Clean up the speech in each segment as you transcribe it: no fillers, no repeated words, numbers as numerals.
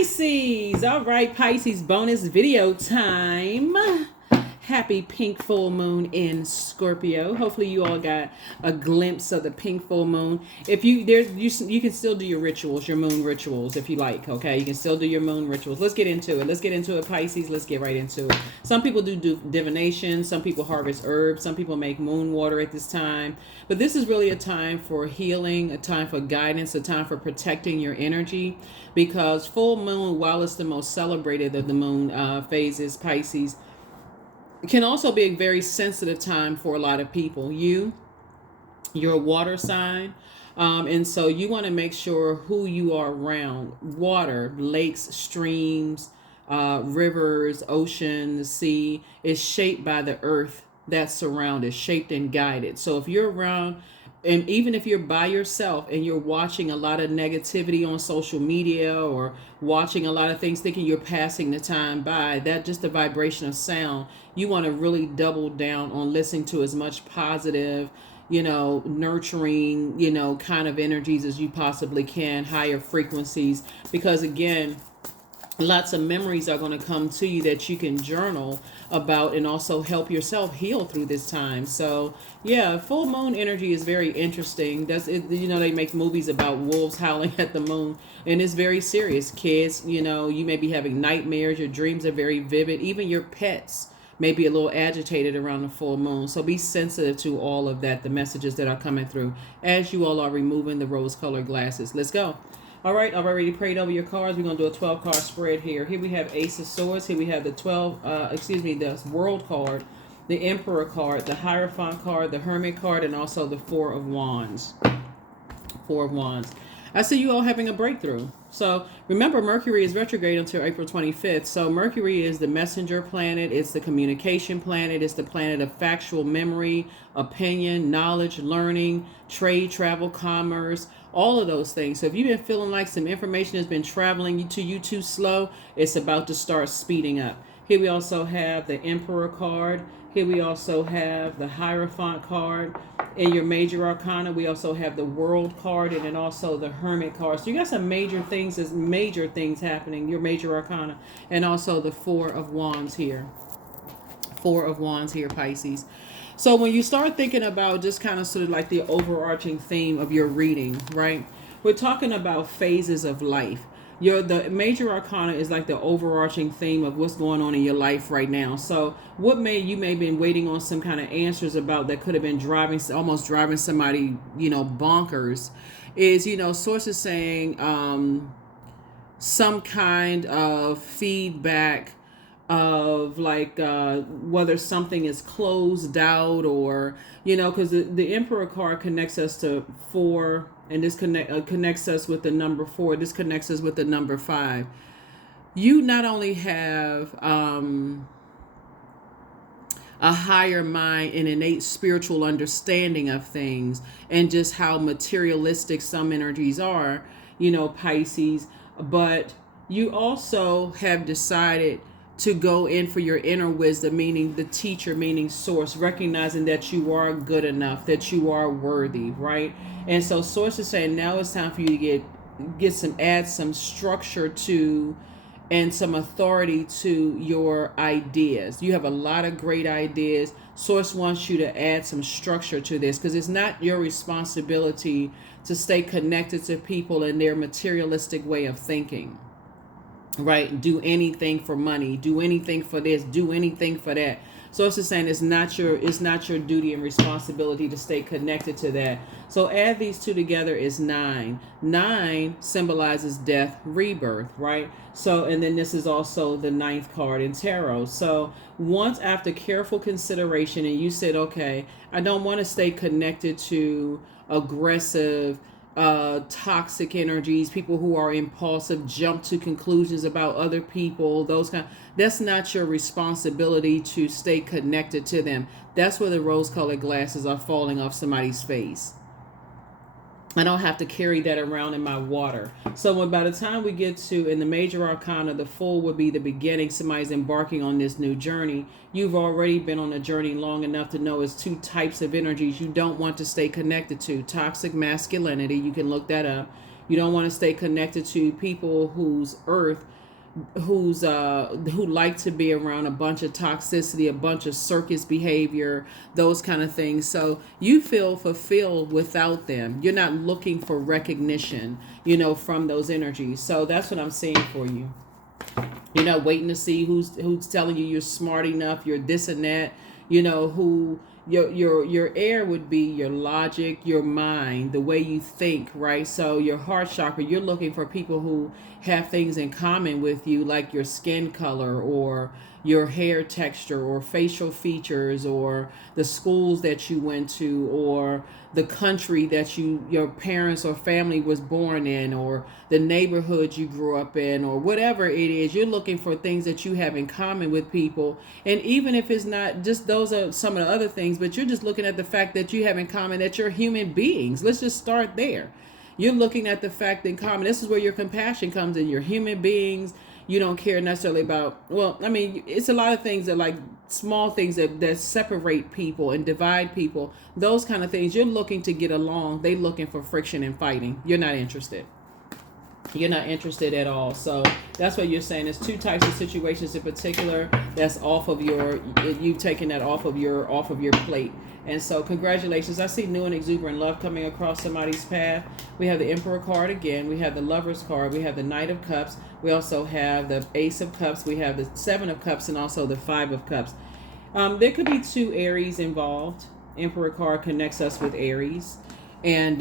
Pisces. All right, Pisces bonus video time. Happy pink full moon in Scorpio. Hopefully you all got a glimpse of the pink full moon. If you can still do your rituals, your moon rituals if you like, okay? You can still do your moon rituals. Let's get into it. Let's get into it, Pisces. Let's get right into it. Some people do divination, some people harvest herbs, some people make moon water at this time. But this is really a time for healing, a time for guidance, a time for protecting your energy, because full moon, while it's the most celebrated of the moon phases, Pisces, it can also be a very sensitive time for a lot of people. You're a water sign. And so you want to make sure who you are around. Water, lakes, streams, rivers, ocean, the sea is shaped by the earth that's surrounded, shaped and guided. So if you're around, and even if you're by yourself and you're watching a lot of negativity on social media or watching a lot of things thinking you're passing the time by, that just the vibration of sound, you want to really double down on listening to as much positive, nurturing, kind of energies as you possibly can, higher frequencies, because again, lots of memories are going to come to you that you can journal about and also help yourself heal through this time. So yeah, full moon energy is very interesting. That's it. They make movies about wolves howling at the moon, and it's very serious. Kids, you may be having nightmares. Your dreams are very vivid. Even your pets may be a little agitated around the full moon. So be sensitive to all of that, the messages that are coming through as you all are removing the rose-colored glasses. Let's go. All right, I've already prayed over your cards. We're going to do a 12-card spread here. Here we have Ace of Swords. Here we have the the World card, the Emperor card, the Hierophant card, the Hermit card, and also the Four of Wands. Four of Wands. I see you all having a breakthrough. So remember, Mercury is retrograde until April 25th. So Mercury is the messenger planet. It's the communication planet. It's the planet of factual memory, opinion, knowledge, learning, trade, travel, commerce, all of those things. So if you've been feeling like some information has been traveling to you too slow, it's about to start speeding up. Here we also have the Emperor card. Here we also have the Hierophant card. In your major arcana, we also have the World card and then also the Hermit card. So you got some major things happening, your major arcana, and also the Four of Wands here. Four of Wands here, Pisces. So when you start thinking about just kind of sort of like the overarching theme of your reading, right? We're talking about phases of life. The major arcana is like the overarching theme of what's going on in your life right now. So what you may have been waiting on some kind of answers about that could have been almost driving somebody, bonkers, is, sources saying some kind of feedback of like whether something is closed out or, because the Emperor card connects us to 4, and this connects us with the number 4. This connects us with the number 5. You not only have a higher mind and innate spiritual understanding of things and just how materialistic some energies are, Pisces, but you also have decided to go in for your inner wisdom, meaning the teacher, meaning source, recognizing that you are good enough, that you are worthy, right? And so source is saying now it's time for you to add some structure to and some authority to your ideas. You have a lot of great ideas. Source wants you to add some structure to this, because it's not your responsibility to stay connected to people and their materialistic way of thinking. Right? Do anything for money, do anything for this, do anything for that. So it's just saying it's not your duty and responsibility to stay connected to that. So add these two together is 9. 9 symbolizes death, rebirth, right? So, and then this is also the 9th card in tarot. So once after careful consideration and you said, okay, I don't want to stay connected to aggressive, toxic energies, people who are impulsive, jump to conclusions about other people, that's not your responsibility to stay connected to them. That's where the rose-colored glasses are falling off somebody's face. I don't have to carry that around in my water. So by the time we get to, in the major arcana, the Fool would be the beginning. Somebody's embarking on this new journey. You've already been on a journey long enough to know it's 2 types of energies you don't want to stay connected to. Toxic masculinity, you can look that up. You don't want to stay connected to people who like to be around a bunch of toxicity, a bunch of circus behavior, those kind of things. So you feel fulfilled without them. You're not looking for recognition, from those energies. So that's what I'm seeing for you. You're not waiting to see who's telling you you're smart enough, you're this and that. Who your air would be your logic, your mind, the way you think, right? So your heart chakra, you're looking for people who have things in common with you, like your skin color or your hair texture or facial features or the schools that you went to or the country that your parents or family was born in or the neighborhood you grew up in or whatever it is. You're looking for things that you have in common with people. And even if it's not just those are some of the other things, but you're just looking at the fact that you have in common that you're human beings. Let's just start there. You're looking at the fact in common. This is where your compassion comes in. You're human beings. You don't care necessarily about, it's a lot of things that like small things that separate people and divide people. Those kind of things. You're looking to get along. They're looking for friction and fighting. You're not interested. You're not interested at all. So that's what you're saying. There's two types of situations in particular that's off of you taking that off of your plate. And so congratulations. I see new and exuberant love coming across somebody's path. We have the Emperor card again. We have the Lover's card. We have the Knight of Cups. We also have the Ace of Cups. We have the Seven of Cups and also the Five of Cups. There could be two Aries involved. Emperor card connects us with Aries. And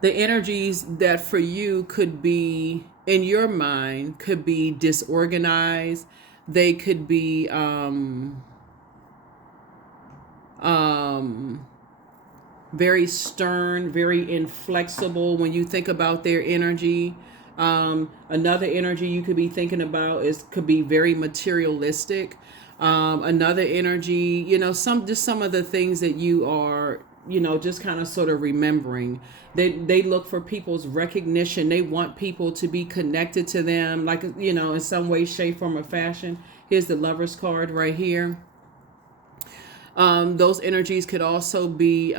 the energies that for you could be in your mind could be disorganized. They could be very stern, very inflexible when you think about their energy. Another energy you could be thinking about could be very materialistic. Another energy, some of the things that you are, just kind of sort of remembering. They look for people's recognition. They want people to be connected to them, like, in some way, shape, form, or fashion. Here's the Lover's card right here. Those energies could also be,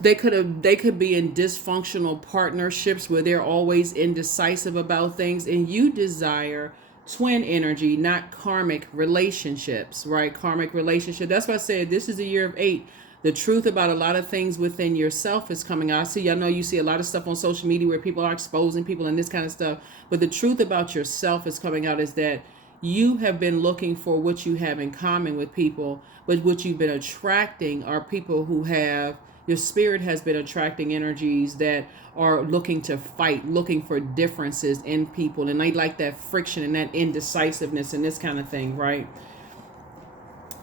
they could be in dysfunctional partnerships where they're always indecisive about things, and you desire twin energy, not karmic relationships, right? Karmic relationship. That's why I said this is a year of 8. The truth about a lot of things within yourself is coming out. I know you see a lot of stuff on social media where people are exposing people and this kind of stuff, but the truth about yourself is coming out is that you have been looking for what you have in common with people, but what you've been attracting are people who have, your spirit has been attracting energies that are looking to fight, looking for differences in people. And they like that friction and that indecisiveness and this kind of thing, right?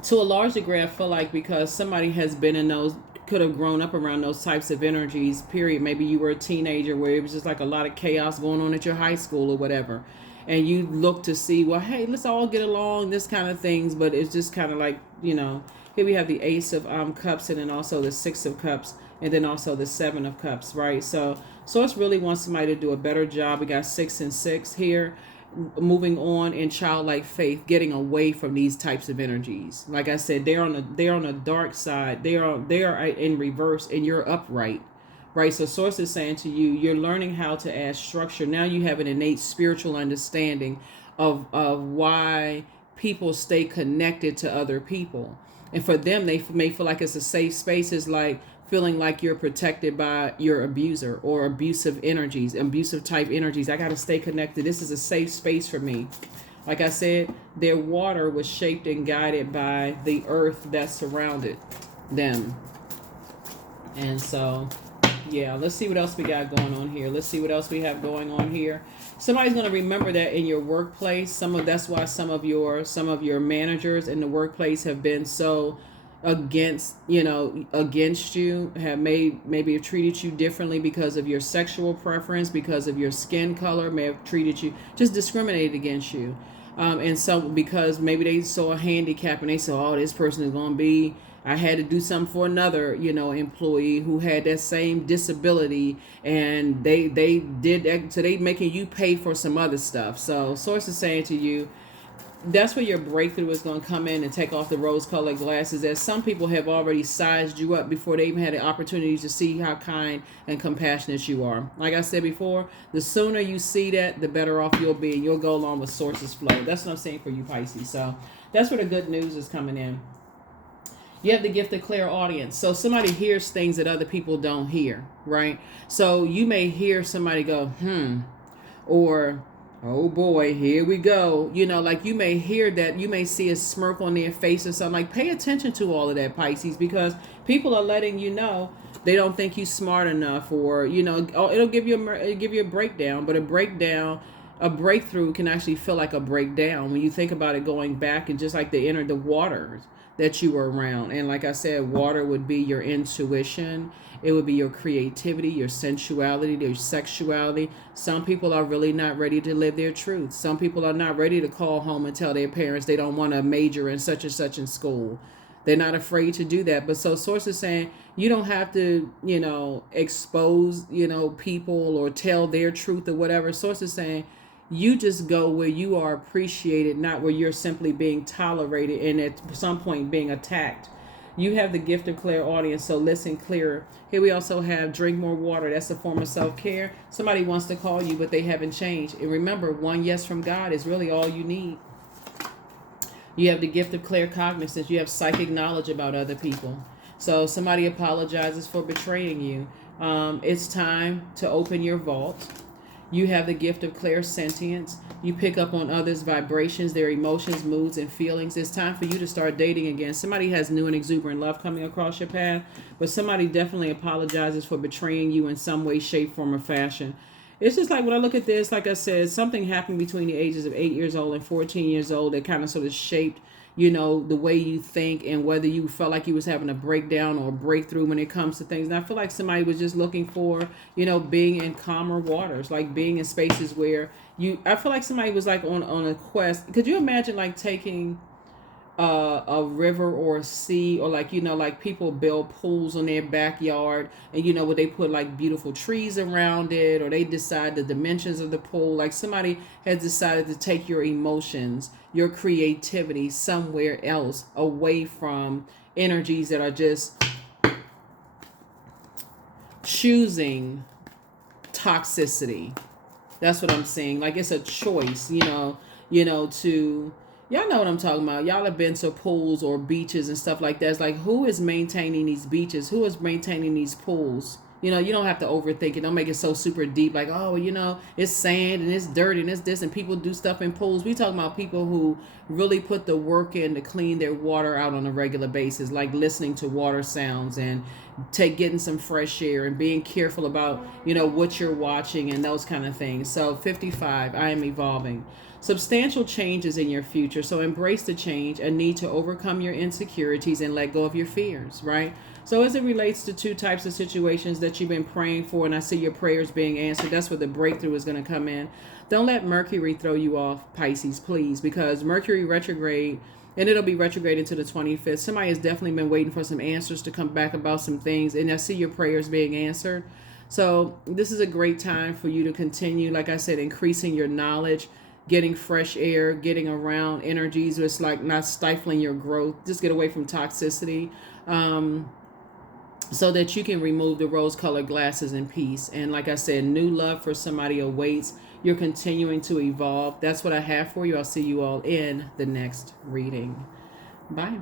To a large degree, I feel like because somebody has been in those, could have grown up around those types of energies, period. Maybe you were a teenager where it was just like a lot of chaos going on at your high school or whatever. And you look to see, well, hey, let's all get along, this kind of things. But it's just kind of like, here we have the Ace of Cups and then also the Six of Cups and then also the Seven of Cups, right? So it's really wants somebody to do a better job. We got 6 and 6 here. Moving on in childlike faith, getting away from these types of energies. Like I said, they're on the dark side. They are in reverse, and you're upright, right? So Source is saying to you, you're learning how to add structure. Now you have an innate spiritual understanding of why people stay connected to other people, and for them, they may feel like it's a safe space. Is like feeling like you're protected by your abuser or abusive type energies. I got to stay connected. This is a safe space for me. Like I said, their water was shaped and guided by the earth that surrounded them. And so, yeah, let's see what else we got going on here. Let's see what else we have going on here. Somebody's going to remember that in your workplace. That's why some of your managers in the workplace have been so against you, have maybe have treated you differently because of your sexual preference, because of your skin color, may have treated you, just discriminated against you. And so because maybe they saw a handicap and they saw, oh, this person is going to be, I had to do something for another, employee who had that same disability, and they did that. So they making you pay for some other stuff. So Source is saying to you, that's where your breakthrough is going to come in and take off the rose-colored glasses, as some people have already sized you up before they even had the opportunity to see how kind and compassionate you are. Like I said before, the sooner you see that, the better off you'll be, and you'll go along with sources flow. That's what I'm saying for you, Pisces. So that's where the good news is coming in. You have the gift of clairaudience. So somebody hears things that other people don't hear, right? So you may hear somebody go, or, oh boy, here we go. You know, like you may hear that, you may see a smirk on their face or something. Like, pay attention to all of that, Pisces, because people are letting you know they don't think you smart enough, or, you know, it'll give you a breakdown, but a breakthrough can actually feel like a breakdown when you think about it going back and just like the waters that you were around. And like I said, water would be your intuition. It would be your creativity, your sensuality, your sexuality. Some people are really not ready to live their truth. Some people are not ready to call home and tell their parents they don't want to major in such and such in school. They're not afraid to do that. But so Source is saying you don't have to, you know, expose, you know, people or tell their truth or whatever. Source is saying you just go where you are appreciated, not where you're simply being tolerated and at some point being attacked. You have the gift of clairaudience, so listen clearer. Here we also have drink more water. That's a form of self-care. Somebody wants to call you, but they haven't changed. And remember, one yes from God is really all you need. You have the gift of claircognizance. You have psychic knowledge about other people. So somebody apologizes for betraying you. It's time to open your vault. You have the gift of clairsentience. You pick up on others' vibrations, their emotions, moods, and feelings. It's time for you to start dating again. Somebody has new and exuberant love coming across your path, but somebody definitely apologizes for betraying you in some way, shape, form, or fashion. It's just like when I look at this, like I said, something happened between the ages of 8 years old and 14 years old that kind of sort of shaped, you know, the way you think and whether you felt like you was having a breakdown or a breakthrough when it comes to things. And I feel like somebody was just looking for, you know, being in calmer waters, like being in spaces where I feel like somebody was like on a quest. Could you imagine like taking a river or a sea, or like, you know, like people build pools on their backyard and, you know, where they put like beautiful trees around it, or they decide the dimensions of the pool. Like somebody has decided to take your emotions, your creativity somewhere else, away from energies that are just choosing toxicity. That's what I'm saying. Like it's a choice, to, y'all know what I'm talking about. Y'all have been to pools or beaches and stuff like that. It's like, who is maintaining these beaches? Who is maintaining these pools? You know, you don't have to overthink it. Don't make it so super deep. Like, oh, you know, it's sand and it's dirt and it's this, and people do stuff in pools. We talking about people who really put the work in to clean their water out on a regular basis, like listening to water sounds and getting some fresh air and being careful about, you know, what you're watching and those kind of things. So 55, I am evolving. Substantial changes in your future. So embrace the change, a need to overcome your insecurities and let go of your fears, right? So as it relates to two types of situations that you've been praying for, and I see your prayers being answered, that's where the breakthrough is going to come in. Don't let Mercury throw you off, Pisces, please, because Mercury retrograde, and it'll be retrograde into the 25th. Somebody has definitely been waiting for some answers to come back about some things, and I see your prayers being answered. So this is a great time for you to continue, like I said, increasing your knowledge, getting fresh air, getting around energies. It's like not stifling your growth. Just get away from toxicity. So that you can remove the rose-colored glasses in peace. And like I said, new love for somebody awaits. You're continuing to evolve. That's what I have for you. I'll see you all in the next reading. Bye.